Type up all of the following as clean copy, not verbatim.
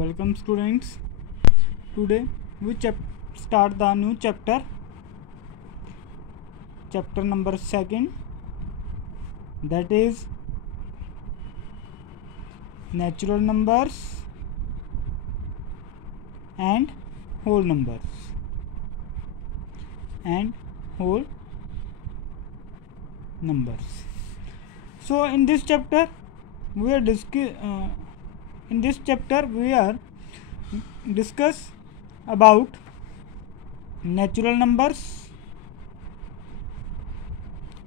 Welcome students. Today we start the new chapter number 2, that is natural numbers and whole numbers So in this chapter we are discuss about natural numbers.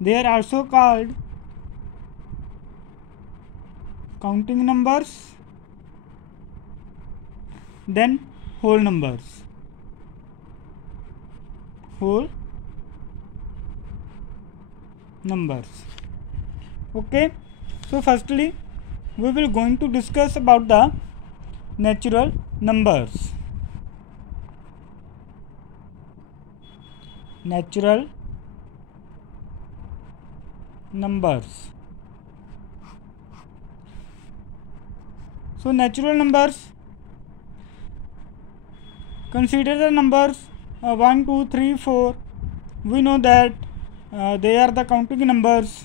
They are also called counting numbers, then whole numbers. Okay, so firstly we will going to discuss about the natural numbers. So natural numbers, consider the numbers 1, 2, 3, 4. We know that they are the counting numbers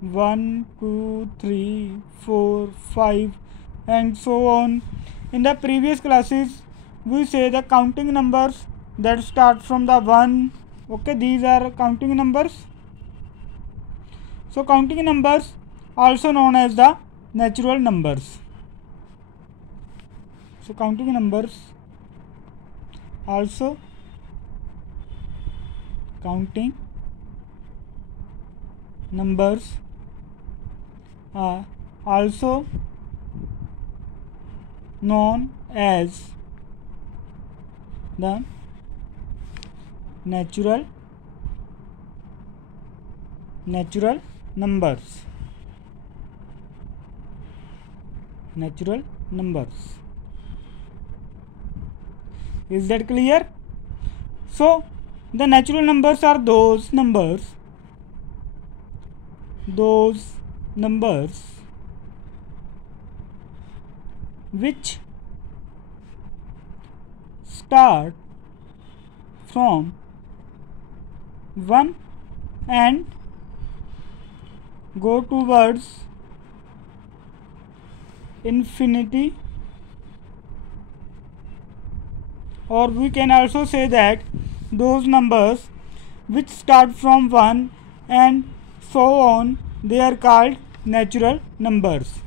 1, 2, 3, 4, 5 and so on. In the previous classes we say the counting numbers that start from the 1. Okay, these are counting numbers. So counting numbers also known as the natural numbers. So counting numbers also are also known as the natural numbers. Is that clear? So the natural numbers are those numbers which start from 1 and go towards infinity, or we can also say that those numbers which start from 1 and so on, they are called natural numbers.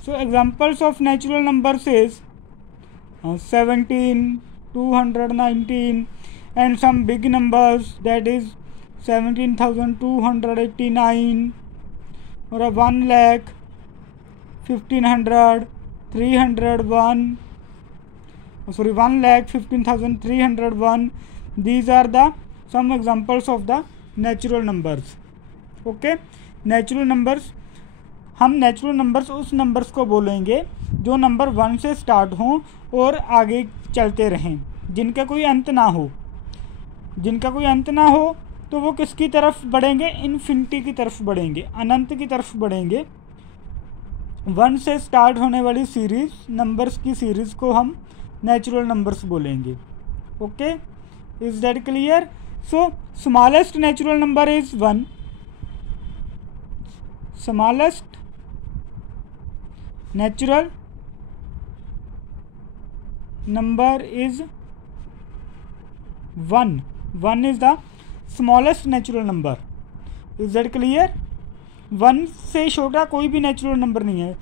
So examples of natural numbers is 17, 219 and some big numbers, that is 17,289 or 1 lakh, 1,500, 301. 1 lakh 15,301. These are the some examples of the natural numbers. Okay, natural numbers, हम natural numbers उस numbers को बोलेंगे जो number 1 से start हों और आगे चलते रहें, जिनका कोई अंत ना हो, तो वो किसकी तरफ बढ़ेंगे? इन्फिनिटी की तरफ बढ़ेंगे, अनंत की तरफ बढ़ेंगे. 1 से स्टार्ट होने वाली सीरीज नंबर्स की सीरीज को हम नेचुरल नंबर्स बोलेंगे. Okay, is that clear? So smallest natural number is 1. Smallest natural number is 1. 1 is the smallest natural number. Is that clear? 1 से छोटा कोई भी नेचुरल नंबर नहीं है.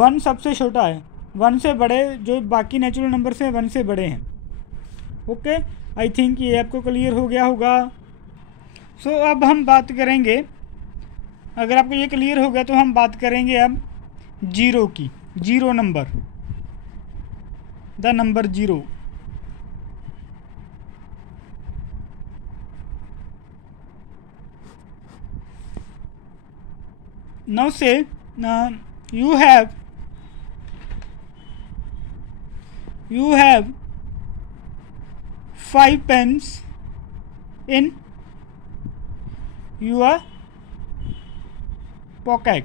1 सबसे छोटा है. 1 से बड़े जो बाकी नेचुरल नंबर से 1 से बड़े हैं. ओके, आई थिंक ये आपको क्लियर हो गया होगा. सो अब हम बात करेंगे, अगर आपको ये क्लियर हो गया तो हम बात करेंगे अब जीरो की. Zero number, the number 0. Now say you have 4 5 pens in your pocket.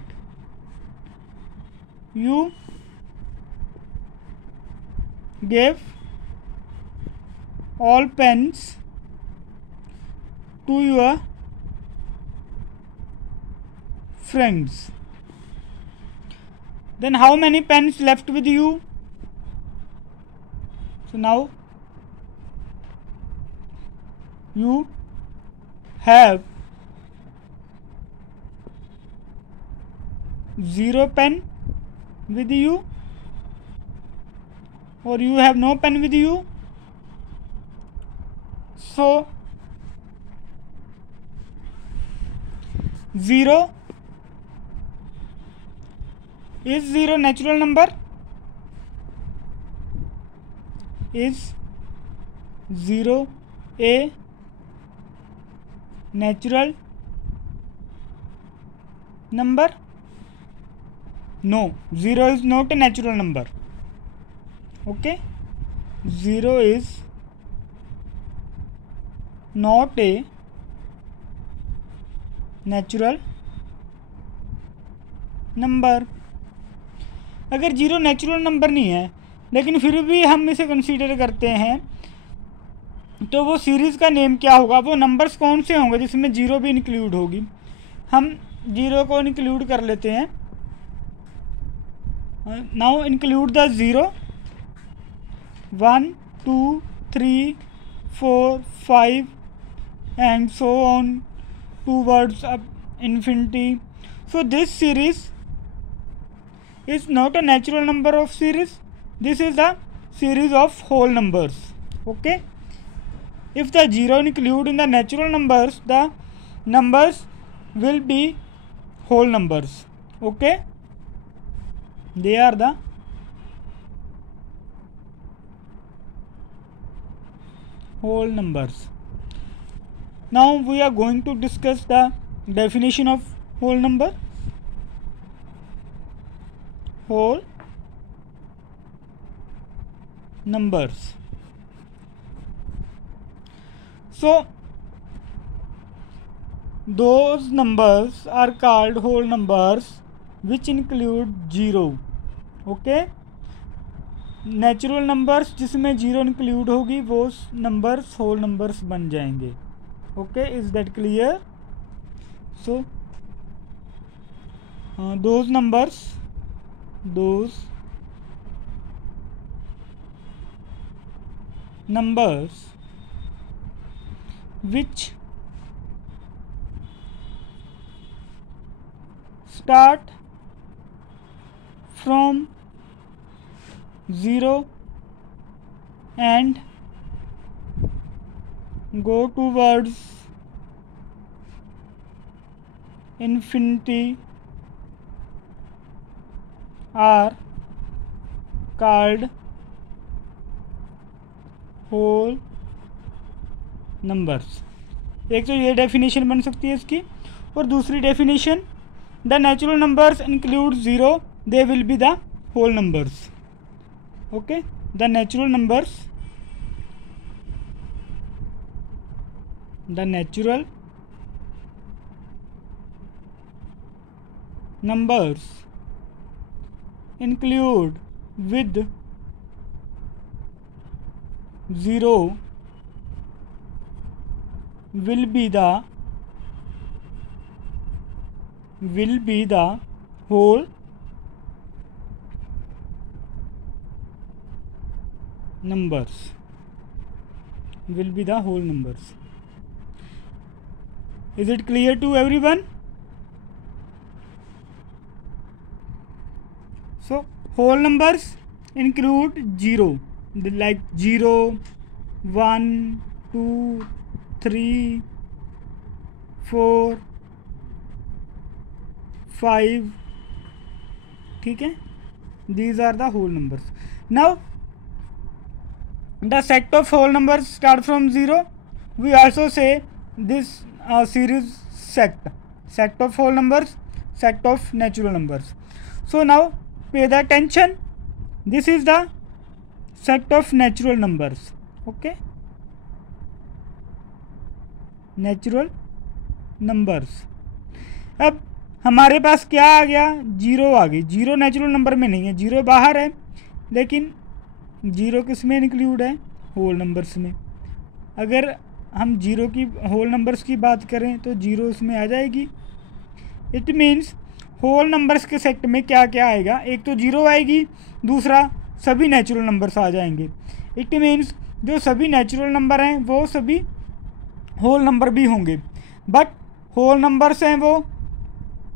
You gave all pens to your friends. Then how many pens left with you? So now you have 0 pen with you, or you have no pen with you. So 0 is 0 natural number? Is 0 a natural number? No, 0 is not a natural number. Okay, 0 is not a natural number. अगर 0 natural number नहीं है लेकिन फिर भी हम इसे consider करते हैं तो वो सीरीज़ का नेम क्या होगा? वो नंबर्स कौन से होंगे जिसमें 0 भी इंक्लूड होगी? हम 0 को इंक्लूड कर लेते हैं. Now include the 0. 1 2 3 4 5 and so on towards infinity. So this series is not a natural number of series. This is a series of whole numbers. Okay, if the 0 include in the natural numbers, the numbers will be whole numbers. Okay, they are the whole numbers. Now we are going to discuss the definition of whole number. Whole numbers. So those numbers are called whole numbers which include 0. Okay, natural numbers जिसमें 0 include होगी वो numbers whole numbers बन जाएंगे. Okay, is that clear? So those numbers which start from 0 and go towards infinity are called whole numbers. एक तो ये definition बन सकती है इसकी, और दूसरी definition the natural numbers include 0 they will be the whole numbers. Okay, the natural numbers include with 0 will be the whole numbers. Is it clear to everyone? So whole numbers include 0, like 0, 1, 2, 3, 4, 5. ठीक है, these are the whole numbers. Now the set of whole numbers start from 0. We also say this series set of whole numbers, set of natural numbers. So now pay the attention. This is the set of natural numbers. Okay, natural numbers. अब हमारे पास क्या आ गया, zero आ गई। Zero natural number में नहीं है, zero बाहर है, लेकिन जीरो किस में इंक्लूड है, होल नंबर्स में। अगर हम जीरो की होल नंबर्स की बात करें तो जीरो इसमें आ जाएगी। इट मीन्स होल नंबर्स के सेट में क्या क्या आएगा, एक तो जीरो आएगी, दूसरा सभी नेचुरल नंबर्स आ जाएंगे। इट मीन्स जो सभी नेचुरल नंबर हैं वो सभी होल नंबर भी होंगे, बट होल नंबर्स हैं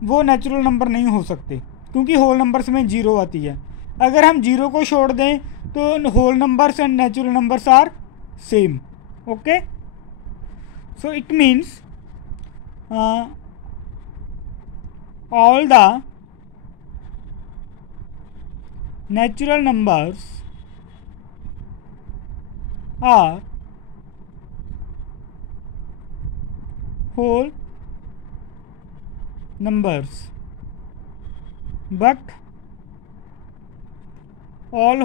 वो नेचुरल नंबर नहीं हो सकते, क्योंकि होल नंबर्स में जीरो आती है। अगर हम जीरो को छोड़ दें तो whole numbers and natural numbers are same. Okay, so it means all the natural numbers are whole numbers, but all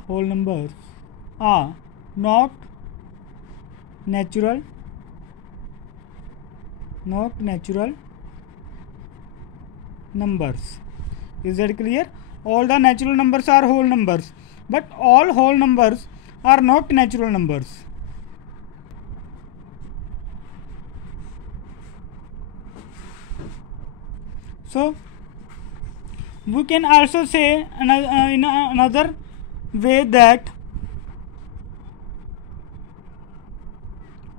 whole numbers are not natural numbers. Is that clear? All the natural numbers are whole numbers, but all whole numbers are not natural numbers. So we can also say in another way that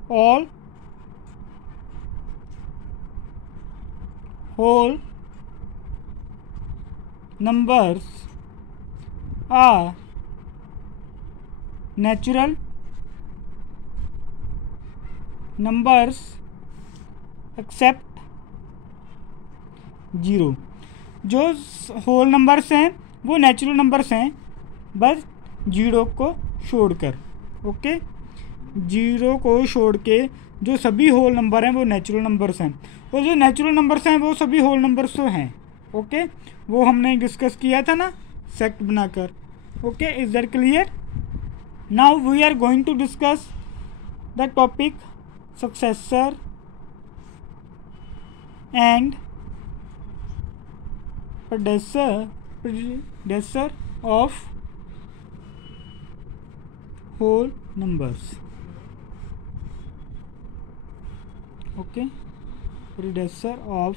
all whole numbers are natural numbers except zero. जो whole numbers हैं वो natural numbers हैं, बस zero को छोड़कर। Okay, zero को छोड़ के जो सभी होल नंबर हैं वो नेचुरल नंबर्स हैं, और जो नेचुरल नंबर्स हैं वो सभी होल नंबर्स तो हैं। ओके, वो हमने डिस्कस किया था ना सेट बनाकर। Okay, is that clear? Now we are going to discuss the topic successor and predecessor of whole numbers. Okay, predecessor of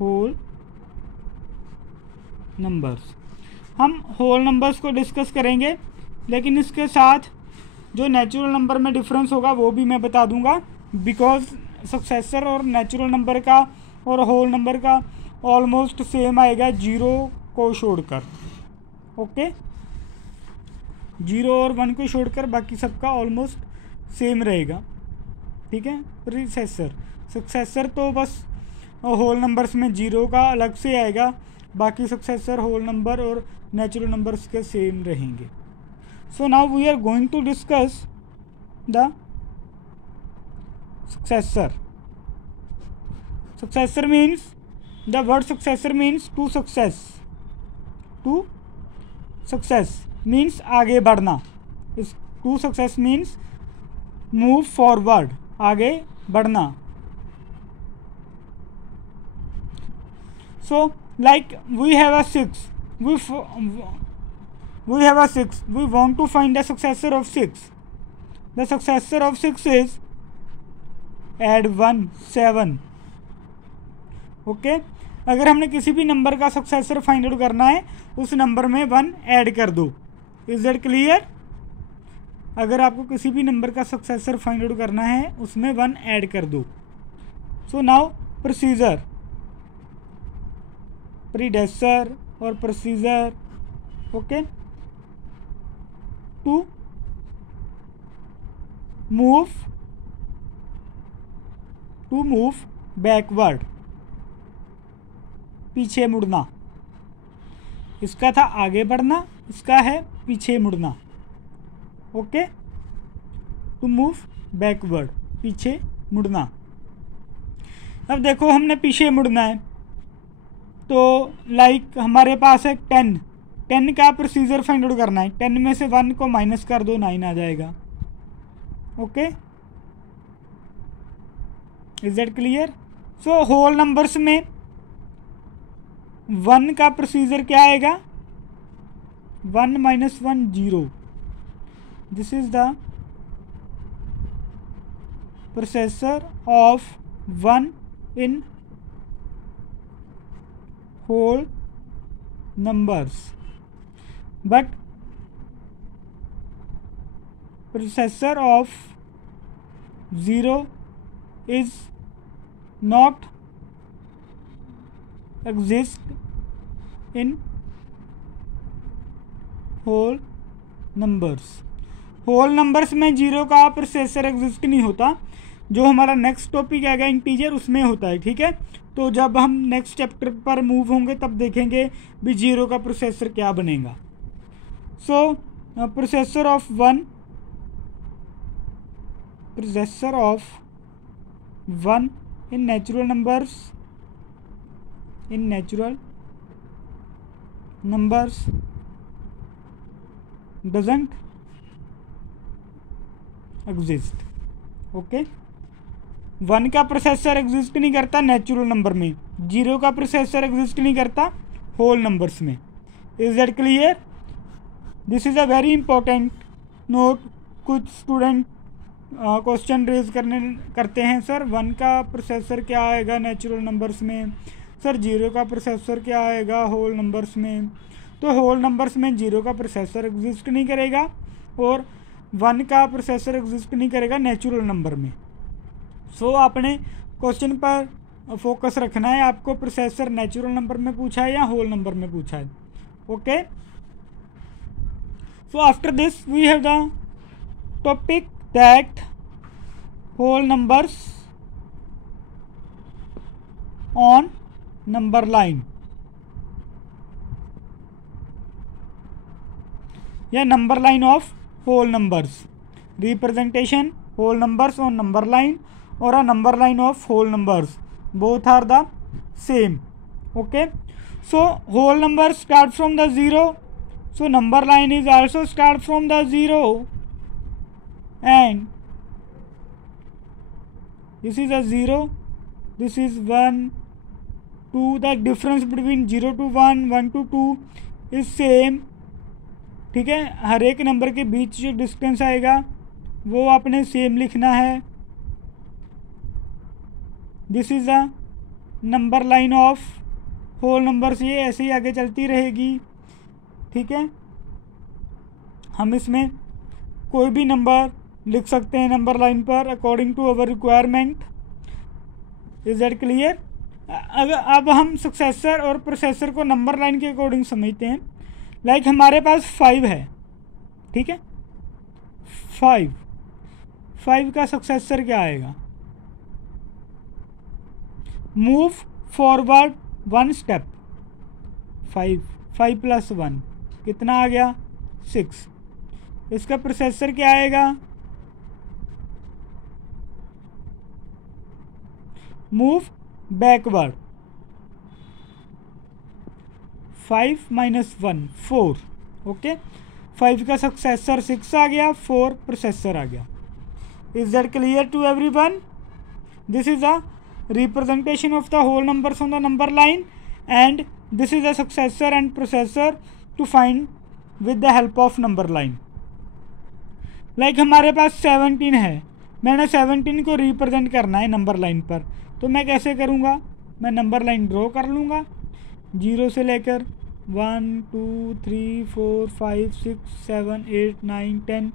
whole numbers। हम होल नंबर्स को डिस्कस करेंगे, लेकिन इसके साथ जो नेचुरल नंबर में डिफरेंस होगा वो भी मैं बता दूंगा, बिकॉज सक्सेसर और नेचुरल नंबर का और होल नंबर का ऑलमोस्ट सेम आएगा जीरो को छोड़कर। ओके, जीरो और वन को छोड़कर बाकी सबका ऑलमोस्ट सेम रहेगा। ठीक है, प्रीसेसर सक्सेसर तो बस होल नंबर्स में जीरो का अलग से आएगा, बाकी सक्सेसर होल नंबर और नेचुरल नंबर्स के सेम रहेंगे। So now we are going to discuss the successor. Successor means, the word successor means to success. To success means आगे बढ़ना। इस to success means move forward, आगे बढ़ना। So like we have a 6, we have a 6, we want to find the successor of 6. The successor of 6 is add 1 7। Okay, अगर हमने किसी भी number का सक्सेसर फाइंड आउट करना है उस नंबर में 1 ऐड कर दो। Is that clear? अगर आपको किसी भी नंबर का सक्सेसर फाइंड आउट करना है उसमें 1 ऐड कर दो। सो नाउ प्रोसीजर, प्रीडेसेसर और procedure. Okay, to move backward, पीछे मुड़ना। इसका था आगे बढ़ना, इसका है पीछे मुड़ना। ओके, टू मूव बैकवर्ड, पीछे मुड़ना। अब देखो हमने पीछे मुड़ना है तो लाइक हमारे पास है 10, 10 का प्रोसीजर फाइंड आउट करना है। 10 में से 1 को माइनस कर दो, 9 आ जाएगा। Okay, is that clear? So whole numbers में 1 का प्रोसीजर क्या आएगा? 1 minus 1 0। This is the processor of 1 in whole numbers, but processor of 0 is not exist in whole numbers। Whole numbers में 0 का प्रोसेसर एग्जिस्ट नहीं होता। जो हमारा नेक्स्ट टॉपिक आएगा इंटीजर, उसमें होता है। ठीक है, तो जब हम नेक्स्ट चैप्टर पर मूव होंगे तब देखेंगे भी 0 का प्रोसेसर क्या बनेगा। So processor of 1 in natural numbers doesn't exist. Okay, 1 का प्रोसेसर एग्जिस्ट नहीं करता नेचुरल नंबर में, 0 का प्रोसेसर एग्जिस्ट नहीं करता होल नंबर्स में। Is that clear? This is a very important note. कुछ स्टूडेंट क्वेश्चन रेज करते हैं, सर 1 का प्रोसेसर क्या आएगा नेचुरल नंबर्स में, सर 0 का प्रोसेसर क्या आएगा होल नंबर्स में। तो होल नंबर्स में 0 का प्रोसेसर एग्जिस्ट नहीं करेगा और 1 का प्रोसेसर एग्जिस्ट नहीं करेगा नेचुरल नंबर में। सो आपने क्वेश्चन पर फोकस रखना है, आपको प्रोसेसर नेचुरल नंबर में पूछा है या होल नंबर में पूछा है। Okay, so after this we have the topic that whole numbers on number line या number line of whole numbers, representation whole numbers on number line or a number line of whole numbers, both are the same. Okay, so whole numbers start from the 0, so number line is also start from the 0 and this is a 0, this is 1 2, the difference between 0 to 1 1 to 2 is same। ठीक है, हर एक number के बीच जो distance आएगा वो आपने same लिखना है। This is the number line of whole numbers, ये ऐसे ही आगे चलती रहेगी। ठीक है, हम इसमें कोई भी नंबर लिख सकते हैं नंबर लाइन पर according to our requirement. Is that clear? अब हम सक्सेसर और प्रोसेसर को नंबर लाइन के अकॉर्डिंग समझते हैं। लाइक हमारे पास 5 है, ठीक है, 5 का सक्सेसर क्या आएगा? मूव फॉरवर्ड 1 स्टेप, 5 प्लस 1 कितना आ गया? 6। इसका प्रोसेसर क्या आएगा? Move backward 5 minus 1 4। ओके, 5 का सक्सेसर 6 आ गया, 4 प्रोसेसर आ गया। Is that clear to everyone? This is a representation of the whole numbers on the number line and this is the successor and processor to find with the help of number line. Like हमारे पास 17 है, मैंने 17 को represent करना है number line पर, तो मैं कैसे करूँगा? मैं नंबर लाइन ड्रॉ कर लूँगा 0 से लेकर 1 2 3 4 5 6 7 8 9 10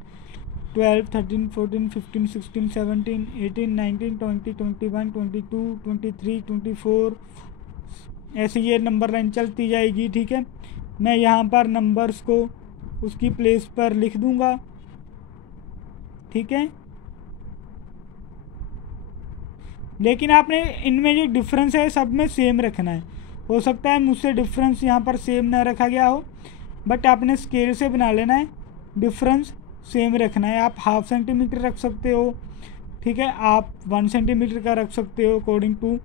12 13 14 15 16 17 18 19 20 21 22 23 24 ऐसे ये नंबर लाइन चलती जाएगी। ठीक है, मैं यहाँ पर नंबर्स को उसकी प्लेस पर लिख दूँगा। ठीक है, लेकिन आपने इनमें जो डिफरेंस है सब में सेम रखना है। हो सकता है मुझसे डिफरेंस यहाँ पर सेम ना रखा गया हो, बट आपने स्केल से बना लेना है, डिफरेंस सेम रखना है। आप ½ सेंटीमीटर रख सकते हो, ठीक है, आप 1 सेंटीमीटर का रख सकते हो according to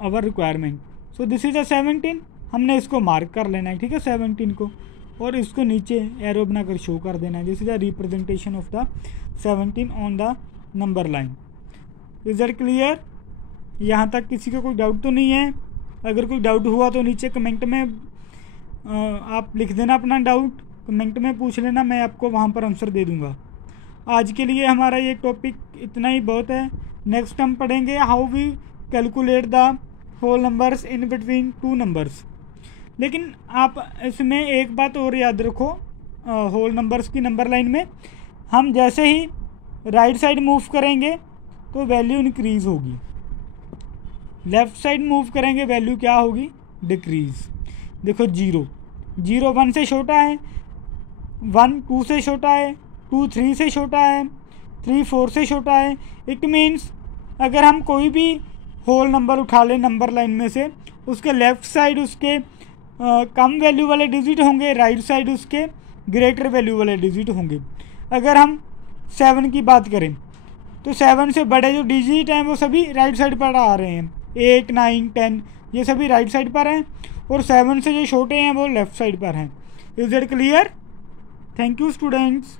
our requirement. So this is a 17, हमने इसको मार्क कर लेना है, ठीक है, 17 को, और इसको नीचे एरो बनाकर शो कर देना है। This is the representation of the 17 on the number line. Is that clear? यहाँ तक किसी का कोई डाउट तो नहीं है? अगर कोई डाउट हुआ तो नीचे कमेंट में आप लिख देना अपना डाउट, कमेंट में पूछ लेना, मैं आपको वहाँ पर आंसर दे दूँगा। आज के लिए हमारा ये टॉपिक इतना ही बहुत है। नेक्स्ट हम पढ़ेंगे how we calculate the whole numbers in between two numbers. लेकिन आप इसमें एक बात और याद रखो, होल नंबर्स की नंबर लाइन में हम जैसे ही राइट साइड मूव करेंगे तो वैल्यू इंक्रीज़ होगी, लेफ़्ट साइड मूव करेंगे वैल्यू क्या होगी, डिक्रीज़। देखो 0 1 से छोटा है, 1 2 से छोटा है, 2 3 से छोटा है, 3 4 से छोटा है। इट मीन्स अगर हम कोई भी होल नंबर उठा लें नंबर लाइन में से, उसके लेफ़्ट साइड उसके कम वैल्यू वाले डिजिट होंगे, राइट साइड उसके ग्रेटर वैल्यू वाले डिजिट होंगे। अगर हम 7 की बात करें तो 7 से बड़े जो डिजिट हैं वो सभी राइट साइड पर आ रहे हैं, 8 9 10 ये सभी राइट साइड पर हैं, और 7 से जो छोटे हैं वो लेफ़्ट साइड पर हैं। Is it clear? Thank you students.